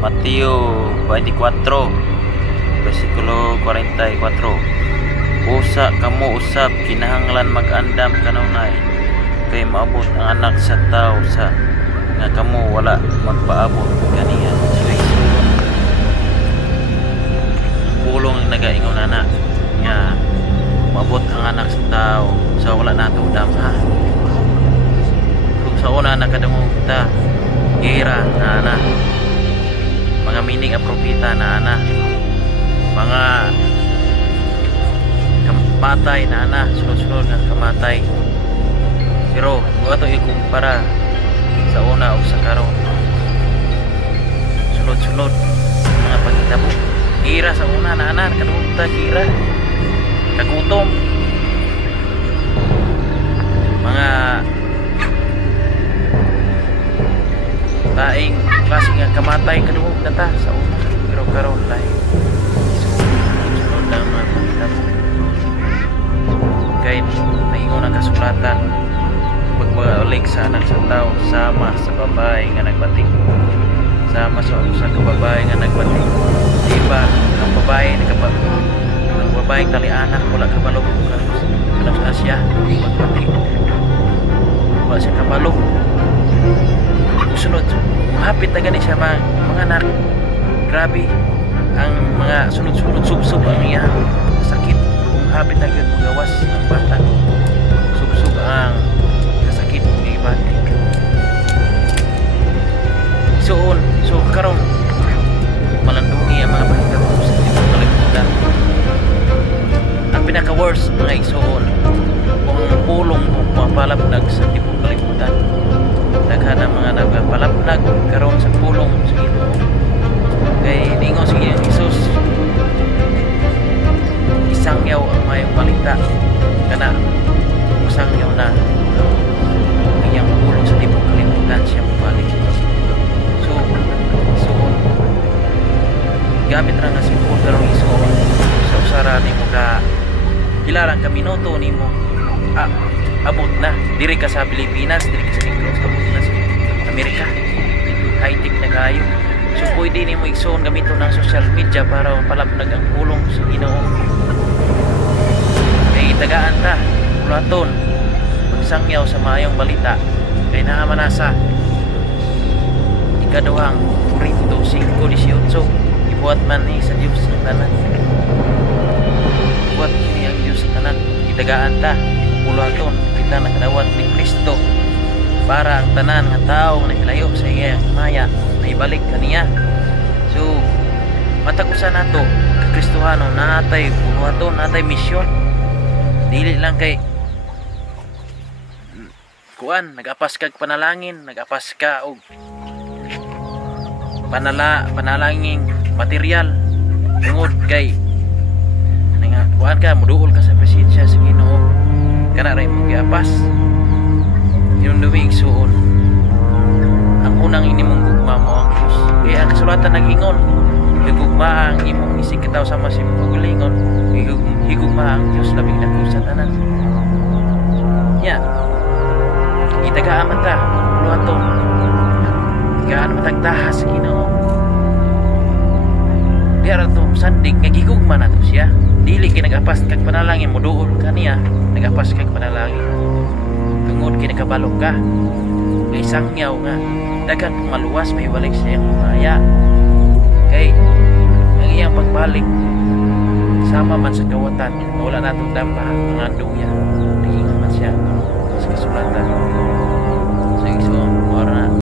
Mateo 24 versikulo 44. Usa kamo usab kinahanglan mag-andam kanunay kay maabot ang anak sa tao sa nga kamo wala magpaabot kaniya. Pulong ang nagaingon na nga maabot ang anak sa tao sa wala nato dam ha. Kung sa una nakadungog ta gira na ana mga mining a propeta na ana mga kamatay na ana sunod-sunod nga kamatay, pero kung ato ikumpara sa una o sa karon sunod-sunod mga panghitabo gira sa una na ana kadungog ta gira kagutom mga taing klase nga kamatay kadungog na ta sa una, pero karon lahi sunod lang mga panghitabo kay naingon ang kasulatan pagbalik sa anak sa tao sama sa babae nga nagbatik, sama sa kababae nga nagbatik. Diba ang babae ang babae talianak wala kabalo anak sa Asya magbatik wala siya kabalo sunod mahapit na gani siya mga anak. Grabe ang mga sunod-sunod sub-sub ang iyang sakit. Mahapit na gani magawas ang bata, sub-sub ang kasakit ng ibatik. So karon malandungi ang mga panghitabo sa tibok kalibutan. Ang pinaka-worst mga igsoon kung ang pulong mapalapnag sa tibok kalibutan. Daghan ang mga nagpalapnag karon sa pulong sa Ginoo. Kay ningon sa Ginoong Hesus isangyaw ang mayong balita kana masangyaw na ang iyang pulong sa tibok kalibutan siya mabalik. So gamit ra nga simpul karong igsoon sa usara nimo ka kilarang ka minuto nimo abot na diri ka sa Pilipinas, diri ka sa Negros, abot na sa Amerika. High-tech na kayo. So pwede nimo igsoon gamiton ng social media para mapalapnag ang pulong sa Ginoo. Kay tagaan ta ulaton magsangyaw sa maayong balita kay naamanasa ikaduhang Korinto 5:18 ibuhat man ni sa Dios sa tanan. Ibuhat kini ang Dios sa tanan. Itagaan ta ulaton kita nakadawat ni Kristo para ang tanan nga tawo nga nahilayo sa iyang maya na ibalik kaniya. So matagusan nato kakristohano natay buhaton natay misyon, dili lang kay kuan nagapas kag panalangin, nagapas ka og panalangin material tungod kay nga kuan ka muduol ka sa presensya sa Ginoo kana ray mong giapas. Yung dumigsuon ang unang inimong gugma mo ang Diyos. Kaya ang kasulatan nag-ingon higugma ang imong isig kitaw sama si pugulingon higugma ang Diyos labing dako sa tanan. Itagaaman ta luhaton gaan matagtahas sa Ginoo. Diara to sandig nga gigugma nato siya, dili kay nagapas kag panalangin moduol kaniya, nagapas kag panalangin tungod kay nakabalog ka may sangyaw nga daghan maluwas may balik sa iyang maya. Kay ang iyang pagbalik sama man sa kawatan wala natong damba ang anduya.